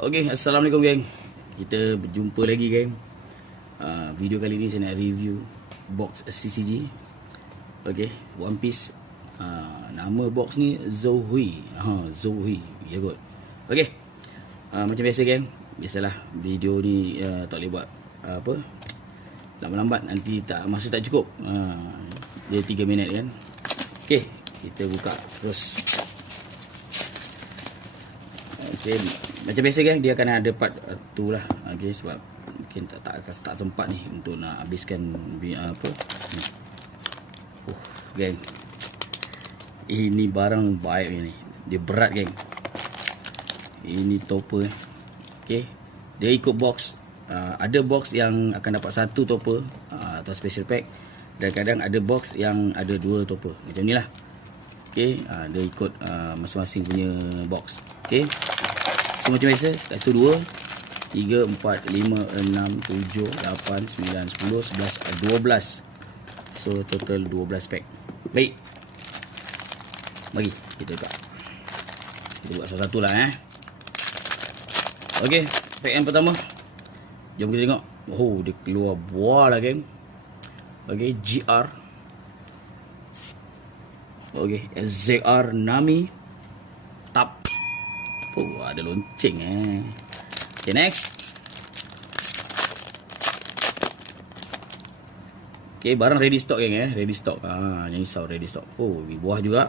Okay, Assalamualaikum geng. Kita berjumpa lagi geng. Video kali ni saya nak review box CCG. Okay, One Piece. Nama box ni Zouhui. Zouhui. Ya kot. Okay, macam biasa geng. Biasalah video ni tak boleh buat lambat-lambat, nanti masa tak cukup. Dia 3 minit kan. Okay, kita buka terus. Okay, macam biasa kan, dia akan ada part tu lah. Okay, sebab mungkin tak sempat ni untuk nak habiskan geng. Ini barang baik ni. Dia berat geng. Ini topper. Okay, dia ikut box. Ada box yang akan dapat satu topper atau special pack, dan kadang ada box yang ada 2 topper. Macam ni lah. Okay, dia ikut masing-masing punya box. Okay, so macam biasa, 1, 2, 3, 4, 5, 6, 7, 8, 9, 10, 11, 12. So total 12 pack. Baik, mari kita buka. Kita buat satu-satu lah Okay, pack yang pertama, jom kita tengok. Oh, dia keluar buah lah geng. Okay, GR. Okay, ZR Nami Tap. Oh, ada lonceng Okay, next. Okay, barang ready stock geng ready stock. Jangan risau, ready stock. Oh, buah juga.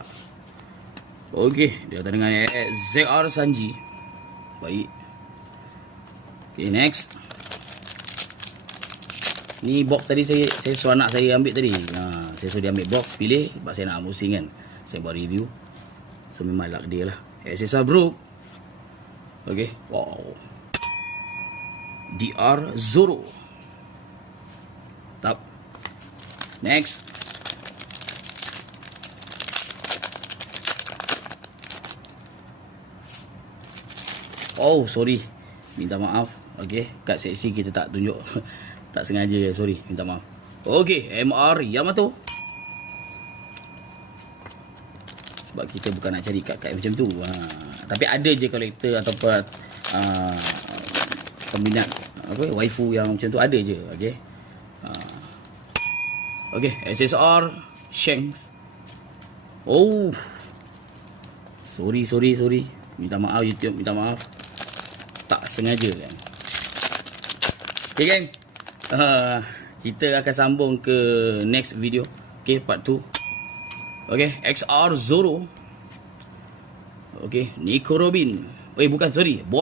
Okay, dia kata dengan ZR Sanji. Baik. Okay, next. Ni box tadi saya suruh anak saya ambil tadi. Saya suruh dia ambil box, pilih, sebab saya nak unboxing kan. Saya buat review. So memang luck dia lah. SSR bro. Okay, wow. DR Zoro. Tap. Next. Oh, sorry. Minta maaf. Okay, kat seksi kita tak tunjuk. Tak sengaja, sorry. Minta maaf. Okay, MR Yamato. Sebab kita bukan nak cari kad-kad macam tu. Tapi ada je kolektor ataupun peminat waifu yang macam tu, ada je. Okay. Okay, SSR Shanks. Oh, sorry. Minta maaf YouTube, minta maaf. Tak sengaja kan. Okay geng, kita akan sambung ke next video. Okay, part 2. Okay, XR Zoro. Okay, Nico Robin. Bukan, sorry.